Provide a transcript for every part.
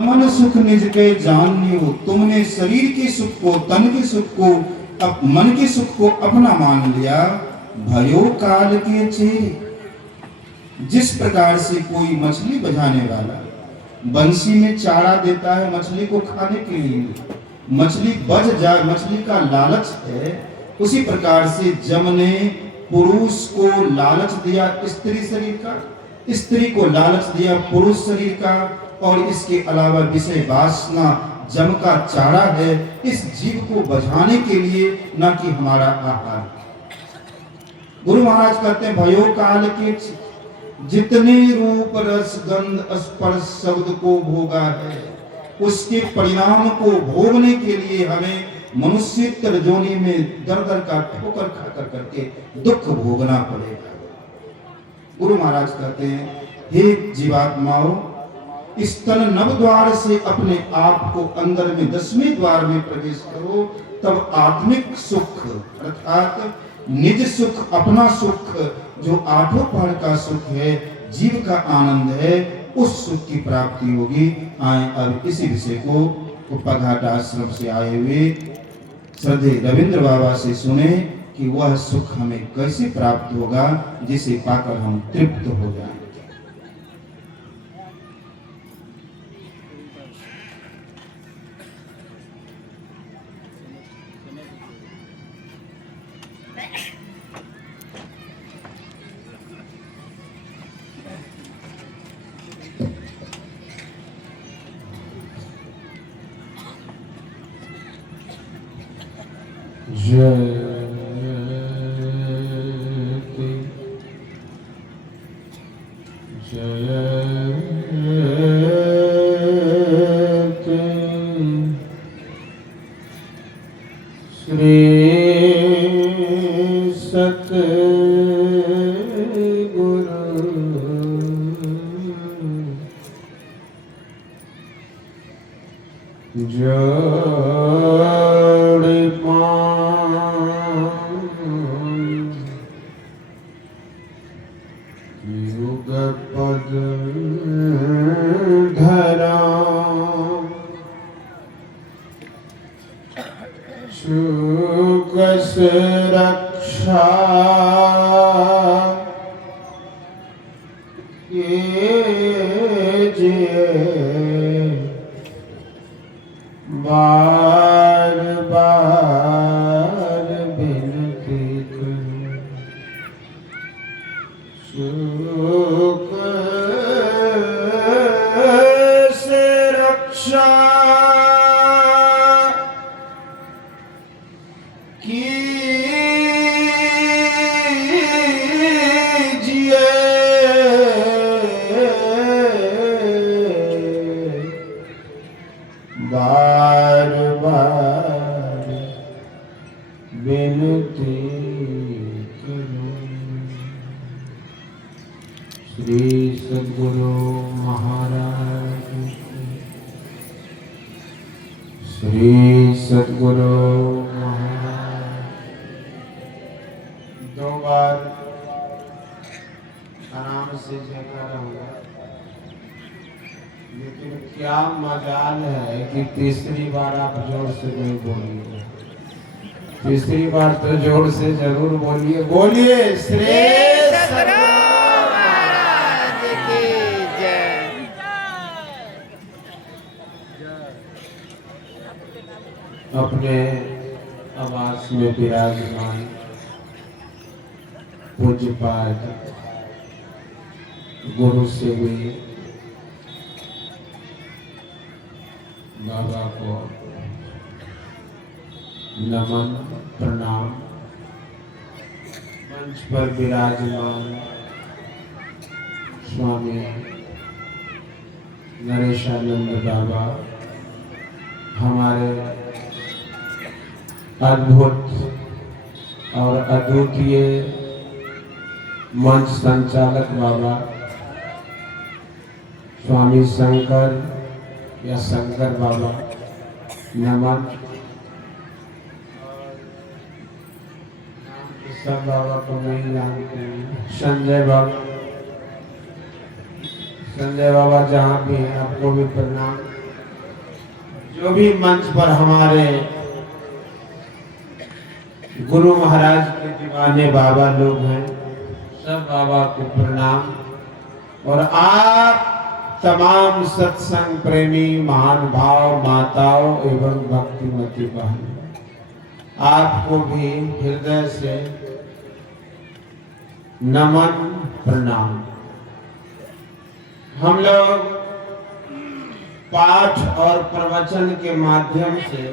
मन सुख निज के जानियो, तुमने शरीर के सुख को, तन के सुख को, मन के सुख को अपना मान लिया। भयो काल के चेरे। जिस प्रकार से कोई मछली बझाने वाला बंसी में चारा देता है मछली को खाने के लिए, मछली बझ जाए, मछली का लालच है, उसी प्रकार से जम ने पुरुष को लालच दिया स्त्री शरीर का, स्त्री को लालच दिया पुरुष शरीर का, और इसके अलावा विषय वासना जम का चारा है इस जीव को बझाने के लिए, न कि हमारा आहार। गुरु महाराज कहते हैं भयो काल के जितने रूप रस गंध स्पर्श शब्द को भोगा है, उसके परिणाम को भोगने के लिए हमें मनुष्य जोनी में दर दर का ठोकर खाकर करके दुख भोगना पड़ेगा। गुरु महाराज कहते हैं हे जीवात्माओं, इस तन नव द्वार से अपने आप को अंदर में 10वें द्वार में प्रवेश करो, तब आत्मिक सुख अर्थात निज सुख, अपना सुख जो आठों पहर का सुख है, जीव का आनंद है, उस सुख की प्राप्ति होगी। आए अब इसी विषय को उपघाट आश्रम से आए हुए श्रद्धेय रविंद्र बाबा से सुने कि वह सुख हमें कैसे प्राप्त होगा जिसे पाकर हम तृप्त हो जाएं। तीसरी बार तो जोर से जरूर बोलिए, बोलिए श्री सद्गुरु महाराज की जय। अपने आवास में विराजमान पूज्यपाद गुरु सेवी बाबा को नमन प्रणाम। मंच पर विराजमान स्वामी नरेशानंद बाबा, हमारे अद्भुत और अद्वितीय मंच संचालक बाबा स्वामी शंकर या शंकर बाबा, नमन। सब बाबा को नहीं जानते हैं। संजय बाबा जहाँ भी हैं आपको भी प्रणाम। जो भी मंच पर हमारे गुरु महाराज के दीवाने बाबा लोग हैं, सब बाबा को प्रणाम। और आप तमाम सत्संग प्रेमी महान भाव माताओं एवं भक्तिमती बहन, आपको भी हृदय से नमन प्रणाम। हम लोग पाठ और प्रवचन के माध्यम से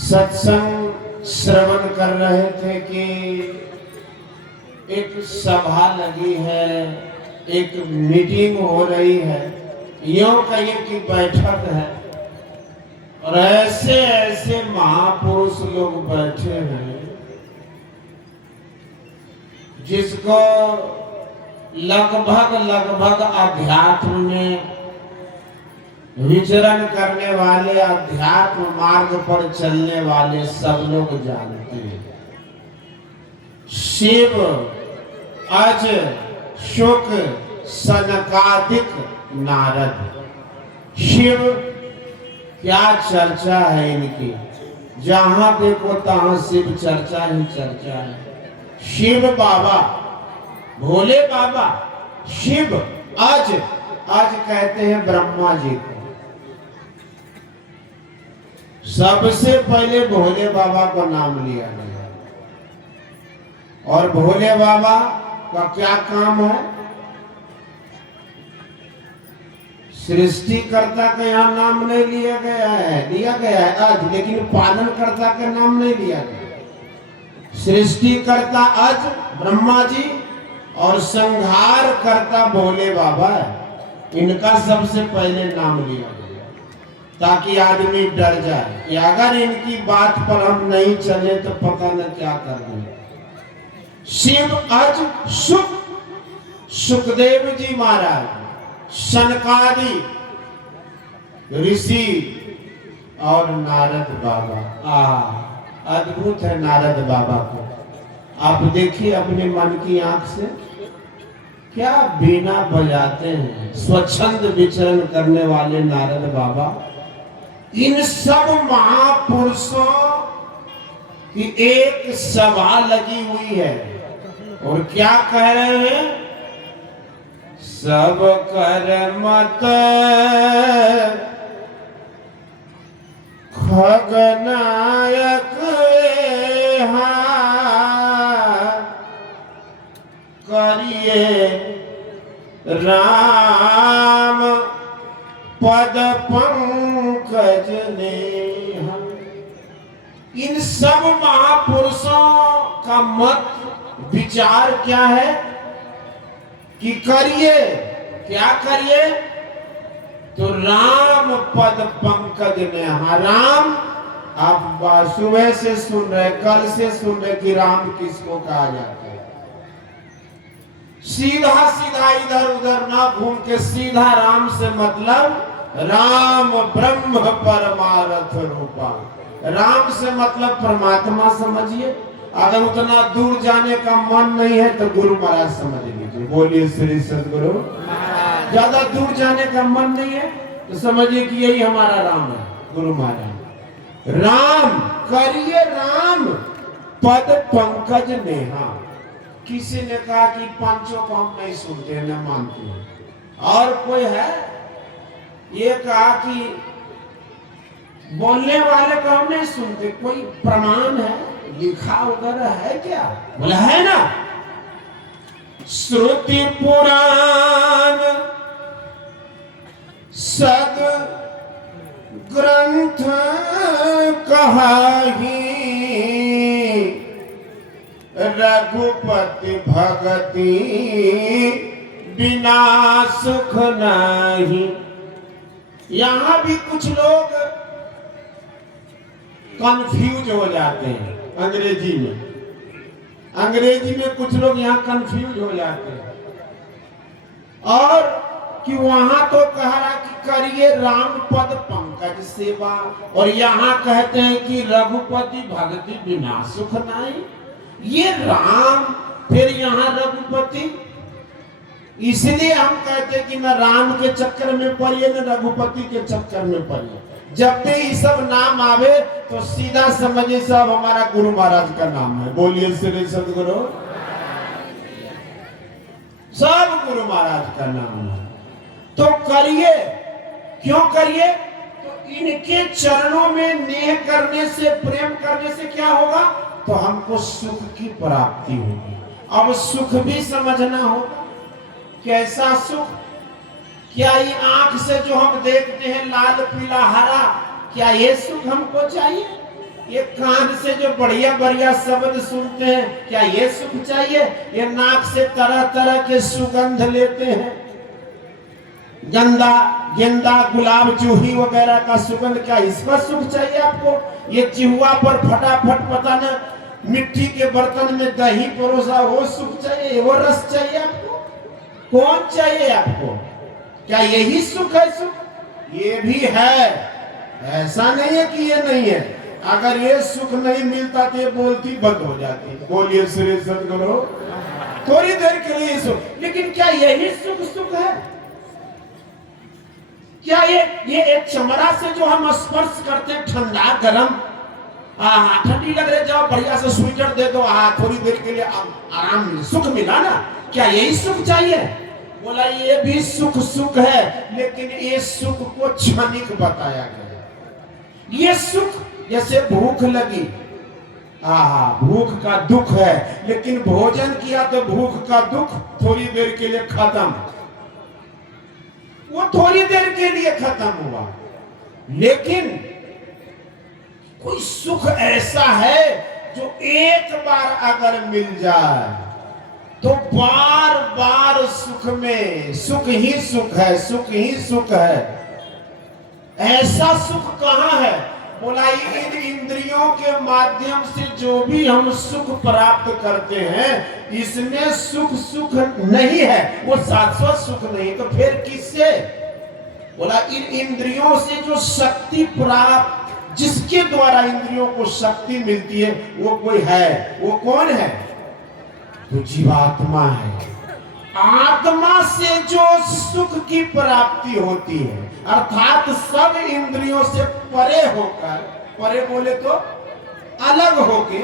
सत्संग श्रवण कर रहे थे कि एक सभा लगी है, एक मीटिंग हो रही है, यूं कहिए कि बैठक है, और ऐसे ऐसे महापुरुष लोग बैठे हैं जिसको लगभग अध्यात्म में विचरण करने वाले, अध्यात्म मार्ग पर चलने वाले सब लोग जानते हैं। शिव, अज, शुक, सनकादिक, नारद। शिव क्या चर्चा है इनकी, जहां देखो तहां शिव चर्चा ही चर्चा है। शिव बाबा, भोले बाबा, शिव, अज कहते हैं ब्रह्मा जी को। सबसे पहले भोले बाबा का नाम लिया गया, और भोले बाबा का क्या काम है? सृष्टिकर्ता का यहाँ नाम नहीं लिया गया है अज, लेकिन पालनकर्ता का नाम नहीं लिया गया। सृष्टिकर्ता अज ब्रह्मा जी और संहार करता भोले बाबा है। इनका सबसे पहले नाम लिया गया ताकि आदमी डर जाए कि अगर इनकी बात पर हम नहीं चले तो पता न क्या कर दें। शिव, अज, सुख, सुखदेव जी महाराज, सनकादि ऋषि और नारद बाबा। अद्भुत है नारद बाबा को। आप देखिए अपने मन की आंख से, क्या बीना बजाते हैं, स्वच्छंद विचरण करने वाले नारद बाबा। इन सब महापुरुषों की एक सभा लगी हुई है, और क्या कह रहे हैं? सब कर मत खगनायक करिए राम पद पंकज ने। इन सब महापुरुषों का मत विचार क्या है कि करिए, क्या करिए? तो राम पद पंकज ने। हाँ, राम, आप सुबह से सुन रहे, कल से सुन रहे कि राम किसको कहा जाता है। सीधा सीधा इधर उधर ना घूम के सीधा राम से मतलब राम ब्रह्म परमार्थ रूपा। राम से मतलब परमात्मा समझिए। अगर उतना दूर जाने का मन नहीं है तो गुरु महाराज समझ लीजिए। बोलिए श्री सद्गुरु। ज्यादा दूर जाने का मन नहीं है तो समझिए कि यही हमारा राम है, गुरु महाराज। राम करिए राम पद पंकज नेहा। किसी ने कहा कि पंचों को हम नहीं सुनते, न मानते हैं। और कोई है ये कहा कि बोलने वाले को हम नहीं सुनते, कोई प्रमाण है, लिखा वगैरह है क्या? बोला है ना, श्रुति पुराण सद ग्रंथ कहाही रघुपति भगति बिना सुख नहीं। यहां भी कुछ लोग कंफ्यूज हो जाते हैं अंग्रेजी में। अंग्रेजी में कुछ लोग यहाँ कंफ्यूज हो जाते हैं, और कि वहां तो कह रहा कि करिए राम पद पंकज सेवा, और यहाँ कहते हैं कि रघुपति भगति बिना सुख नहीं। ये राम फिर यहाँ रघुपति, इसलिए हम कहते हैं कि न राम के चक्कर में पड़िए न रघुपति के चक्कर में पड़िए। जब भी ये सब नाम आवे तो सीधा समझिए सब हमारा गुरु महाराज का नाम है। बोलिए श्री सदगुरु। सब गुरु महाराज का नाम है। तो करिए, क्यों करिए? तो इनके चरणों में नेह करने से, प्रेम करने से क्या होगा? तो हमको सुख की प्राप्ति होगी। अब सुख भी समझना होगा। कैसा सुख? क्या ये आंख से जो हम देखते हैं लाल पीला हरा, क्या ये सुख हमको चाहिए? ये कान से जो बढ़िया बढ़िया शब्द सुनते हैं, क्या ये सुख चाहिए? ये नाक से तरह तरह के सुगंध लेते हैं, गेंदा गुलाब जूही वगैरह का सुगंध, क्या इसका सुख चाहिए आपको? ये जिह्वा पर फटाफट पता न मिट्टी के बर्तन में दही परोसा, वो सुख चाहिए? वो रस चाहिए आपको? कौन चाहिए आपको? क्या यही सुख है? सुख ये भी है, ऐसा नहीं है कि ये नहीं है। अगर ये सुख नहीं मिलता तो ये बोलती बंद हो जाती। बोलिए श्री सदगुरु। थोड़ी देर के लिए सुख, लेकिन क्या यही सुख सुख है? क्या ये एक चमड़ा से जो हम स्पर्श करते हैं, ठंडा गरम, ठंडी लग रही, जाओ बढ़िया से स्वेटर दे दो, थोड़ी देर के लिए आराम, सुख मिला ना, क्या यही सुख चाहिए? बोला ये भी सुख सुख है, लेकिन ये सुख को क्षणिक बताया गया। ये सुख जैसे भूख लगी, भूख का दुख है, लेकिन भोजन किया तो भूख का दुख थोड़ी देर के लिए खत्म, वो थोड़ी देर के लिए खत्म हुआ। लेकिन कोई सुख ऐसा है जो एक बार अगर मिल जाए तो बार बार सुख में, सुख ही सुख है, सुख ही सुख है। ऐसा सुख कहाँ है? बोला इन इंद्रियों के माध्यम से जो भी हम सुख प्राप्त करते हैं, इसमें सुख सुख नहीं है, वो शाश्वत सुख नहीं। तो फिर किससे? बोला इन इंद्रियों से जो शक्ति प्राप्त, जिसके द्वारा इंद्रियों को शक्ति मिलती है, वो कोई है। वो कौन है? तो जीवात्मा है। आत्मा से जो सुख की प्राप्ति होती है, अर्थात सब इंद्रियों से परे होकर, परे बोले तो अलग होके,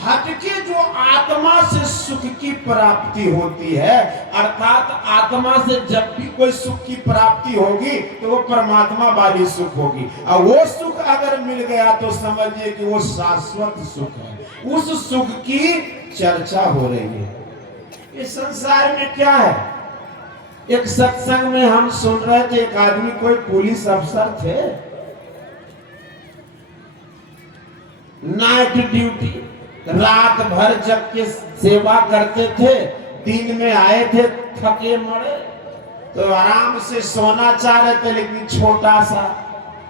हटके जो आत्मा से सुख की प्राप्ति होती है, अर्थात आत्मा से जब भी कोई सुख की प्राप्ति होगी तो वो परमात्मा वाली सुख होगी। और वो सुख अगर मिल गया तो समझिए कि वो शाश्वत सुख है। उस सुख की चर्चा हो रही है। इस संसार में क्या है? एक सत्संग में हम सुन रहे थे, एक आदमी कोई पुलिस अफसर थे, नाइट ड्यूटी, रात भर जग के सेवा करते थे, दिन में आए थे थके मरे, तो आराम से सोना चाह रहे थे, लेकिन छोटा सा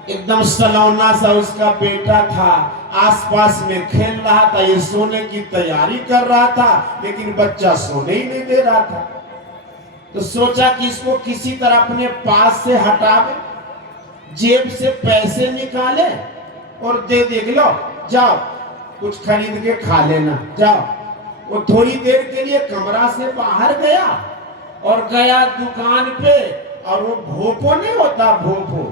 एकदम सलौना सा उसका बेटा था, आसपास में खेल रहा था, ये सोने की तैयारी कर रहा था, लेकिन बच्चा सोने ही नहीं दे रहा था। तो सोचा कि इसको किसी तरह अपने पास से हटावे, जेब से पैसे निकाले और दे दे, लो जाओ कुछ खरीद के खा लेना, जाओ। वो थोड़ी देर के लिए कमरा से बाहर गया और गया दुकान पे, और वो भोपो नहीं होता, भोपो,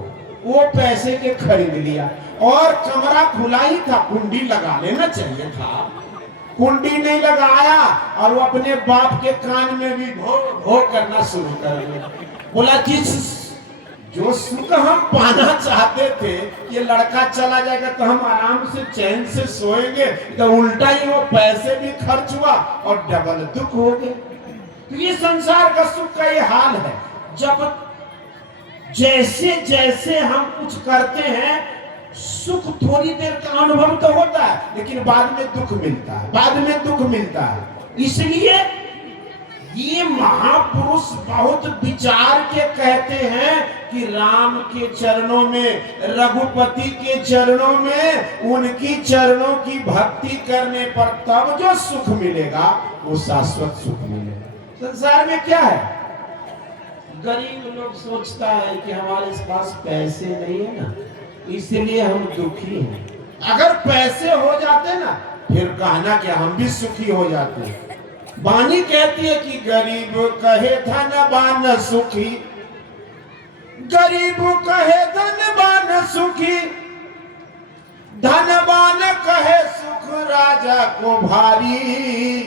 वो पैसे के खरीद लिया। और कमरा खुला ही था, कुंडी लगा लेना चाहिए था, कुंडी नहीं लगाया, और वो अपने बाप के कान में भी भो भो करना शुरू कर दिया। बोला जिस जो सुख हम पाना चाहते थे, ये लड़का चला जाएगा तो हम आराम से चैन से सोएंगे, तो उल्टा ही वो पैसे भी खर्च हुआ और डबल दुख हो गए। तो ये संसार का सुख का ये हाल है। जब जैसे जैसे हम कुछ करते हैं, सुख थोड़ी देर का अनुभव तो होता है, लेकिन बाद में दुख मिलता है, बाद में दुख मिलता है। इसलिए ये महापुरुष बहुत विचार के कहते हैं कि राम के चरणों में, रघुपति के चरणों में, उनकी चरणों की भक्ति करने पर तब जो सुख मिलेगा वो शाश्वत सुख मिलेगा। संसार में क्या है? गरीब लोग सोचता है कि हमारे पास पैसे नहीं है ना, इसलिए हम दुखी हैं। अगर पैसे हो जाते ना, फिर कहना कि हम भी सुखी हो जाते हैं। वाणी कहती है कि गरीब कहे धनवान सुखी, गरीब कहे धनवान सुखी, धनवान कहे सुख राजा को भारी,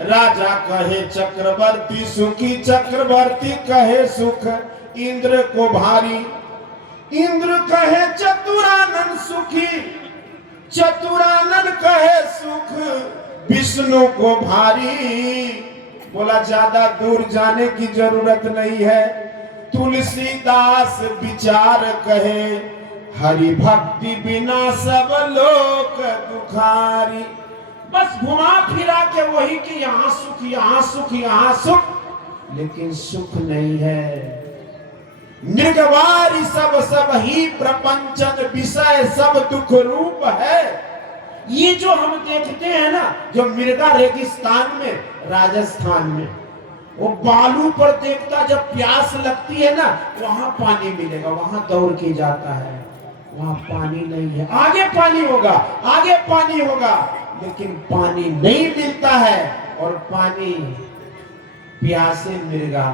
राजा कहे चक्रवर्ती सुखी, चक्रवर्ती कहे सुख इंद्र को भारी, इंद्र कहे चतुरानन सुखी, चतुरानन कहे सुख विष्णु को भारी। बोला ज्यादा दूर जाने की जरूरत नहीं है, तुलसीदास विचार कहे हरि भक्ति बिना सब लोक दुखारी। बस घुमा फिरा के वही कि यहाँ सुख यहाँ सुख यहाँ सुख, लेकिन सुख नहीं है। निर्गवारी सब सब ही प्रपंचन विषय सब दुख रूप है। ये जो हम देखते हैं ना, जो मिर्गा रेगिस्तान में राजस्थान में, वो बालू पर देखता, जब प्यास लगती है ना वहां पानी मिलेगा, वहां दौड़ के जाता है, वहां पानी नहीं है, आगे पानी होगा, आगे पानी होगा, लेकिन पानी नहीं मिलता है और पानी प्यासे मिर्गा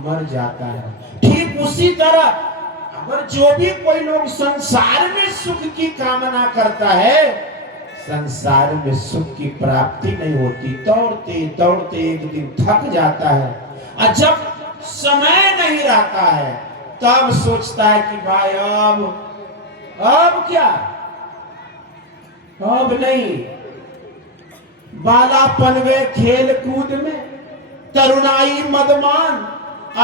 मर जाता है। ठीक उसी तरह अगर जो भी कोई लोग संसार में सुख की कामना करता है, संसार में सुख की प्राप्ति नहीं होती। दौड़ते दौड़ते एक दिन थक जाता है और जब समय नहीं रहता है तब सोचता है कि भाई अब क्या, अब नहीं। बालापन वे खेल कूद में, तरुणाई मदमान,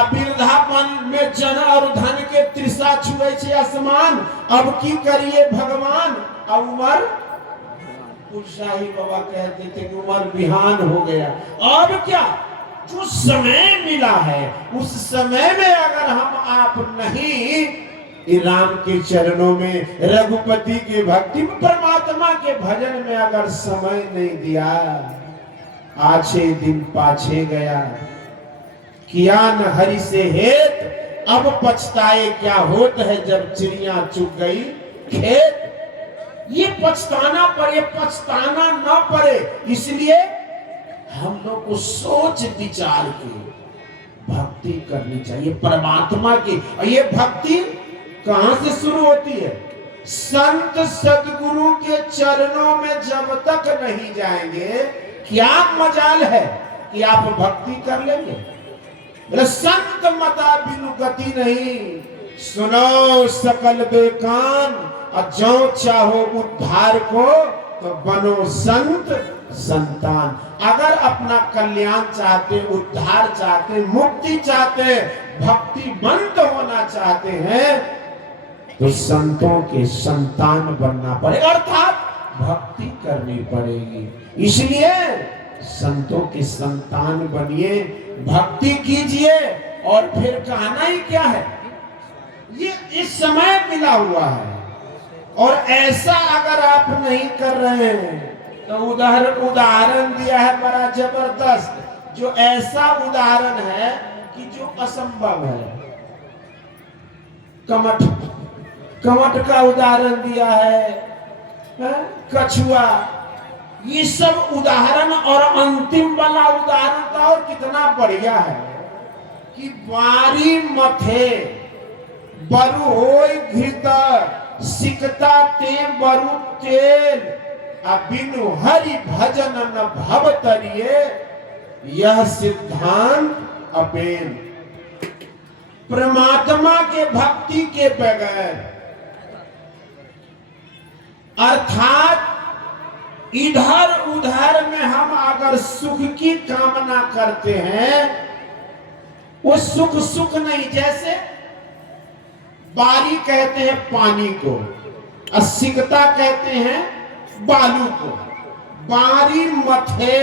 वृद्धापन में जन और धन के तृषा छुए छे आसमान। अब की करिए भगवान, अब उमर शाही बाबा कहते थे कि उमर बिहान हो गया। अब क्या, जो समय मिला है उस समय में अगर हम आप नहीं राम के चरणों में, रघुपति की भक्ति में, परमात्मा के भजन में अगर समय नहीं दिया, आछे दिन पाछे गया, किया न हरि से हेत, अब पछताए क्या होत है जब चिड़िया चुग गई खेत। ये पछताना पड़े, पछताना न पड़े, इसलिए हम लोग को सोच विचार के भक्ति करनी चाहिए परमात्मा की। और ये भक्ति कहां से शुरू होती है? संत सदगुरु के चरणों में जब तक नहीं जाएंगे, क्या मजाल है कि आप भक्ति कर लेंगे? संत मता बिनु गति नहीं, सुनो सकल बेकान, और जो चाहो उद्धार को तो बनो संत संतान। अगर अपना कल्याण चाहते, उद्धार चाहते, मुक्ति चाहते, भक्तिमंत होना चाहते हैं, तो संतों के संतान बनना पड़ेगा, अर्थात भक्ति करनी पड़ेगी। इसलिए संतों के संतान बनिए, भक्ति कीजिए। और फिर कहना ही क्या है, ये इस समय मिला हुआ है, और ऐसा अगर आप नहीं कर रहे हैं तो उदाहरण दिया है बड़ा जबरदस्त, जो ऐसा उदाहरण है कि जो असंभव है। कमट का उदाहरण दिया है, कछुआ, ये सब उदाहरण, और अंतिम वाला उदाहरण तो और कितना बढ़िया है कि बारी मथे बरु होय घृत, सिकता ते बरु तेल, बिनु हरि भजन न भव तरिए, यह सिद्धांत अपेन। परमात्मा के भक्ति के बगैर, अर्थात इधर उधर में हम अगर सुख की कामना करते हैं, वो सुख सुख नहीं। जैसे बारी कहते हैं पानी को, असिकता कहते हैं बालू को। बारी मथे,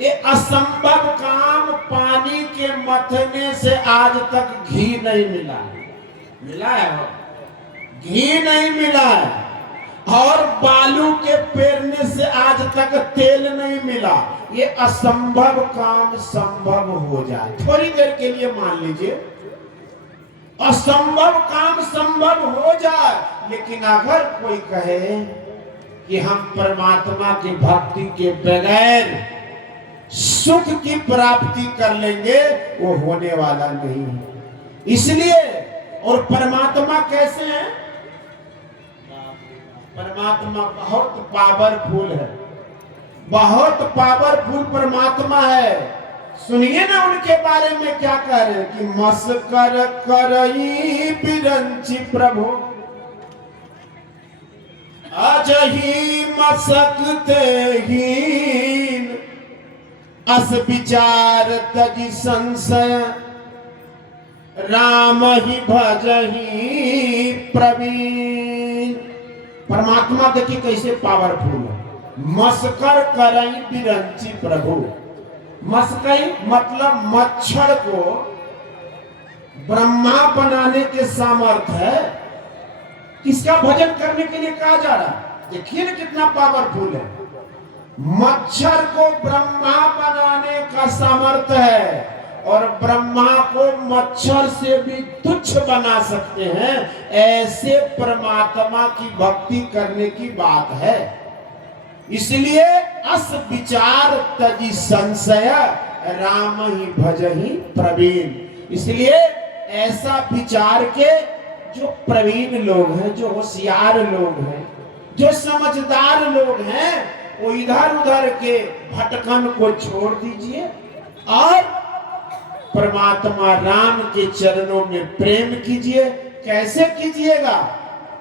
ये असंभव काम। पानी के मथने से आज तक घी नहीं मिला, मिला है? घी नहीं मिला है। और बालू के पेरने से आज तक तेल नहीं मिला। ये असंभव काम संभव हो जाए, थोड़ी देर के लिए मान लीजिए असंभव काम संभव हो जाए। लेकिन अगर कोई कहे कि हम परमात्मा की भक्ति के बगैर सुख की प्राप्ति कर लेंगे वो होने वाला नहीं है। इसलिए और परमात्मा कैसे है? परमात्मा बहुत पावरफुल है, बहुत पावरफुल परमात्मा है। सुनिए ना उनके बारे में क्या कह रहे हैं कि मस्कर करई बिरंची प्रभु अजही मसकते हीन अस विचार तजी संशय राम ही भजही प्रवीण। परमात्मा देखिए कैसे पावरफुल है। मस्कर करई बिरंची प्रभु, मस्कई मतलब मच्छर को ब्रह्मा बनाने के सामर्थ्य है। किसका भजन करने के लिए कहा जा रहा है? देखिए ना कितना पावरफुल है। मच्छर को ब्रह्मा बनाने का सामर्थ्य है और ब्रह्मा को मच्छर से भी तुच्छ बना सकते हैं। ऐसे परमात्मा की भक्ति करने की बात है। इसलिए अस विचार तजी संशय राम ही भजही प्रवीण। इसलिए ऐसा विचार के जो प्रवीण लोग हैं, जो होशियार लोग हैं, जो समझदार लोग हैं, वो इधर उधर के भटकन को छोड़ दीजिए और परमात्मा राम के चरणों में प्रेम कीजिए। कैसे कीजिएगा?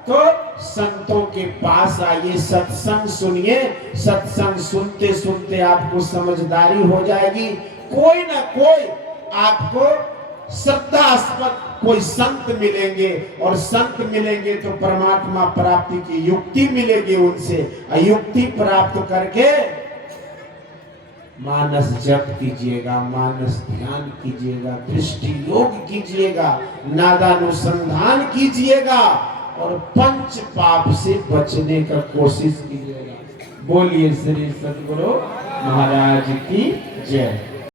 तो संतों के पास आइए, सत्संग सुनिए। सत्संग सुनते सुनते आपको समझदारी हो जाएगी। कोई ना कोई आपको श्रद्धास्पद कोई संत मिलेंगे और संत मिलेंगे तो परमात्मा प्राप्ति की युक्ति मिलेगी उनसे। युक्ति प्राप्त करके मानस जप कीजिएगा, मानस ध्यान कीजिएगा, दृष्टि योग कीजिएगा, नादानुसंधान कीजिएगा और पंच पाप से बचने का कोशिश कीजिएगा। बोलिए श्री सद्गुरु महाराज की जय।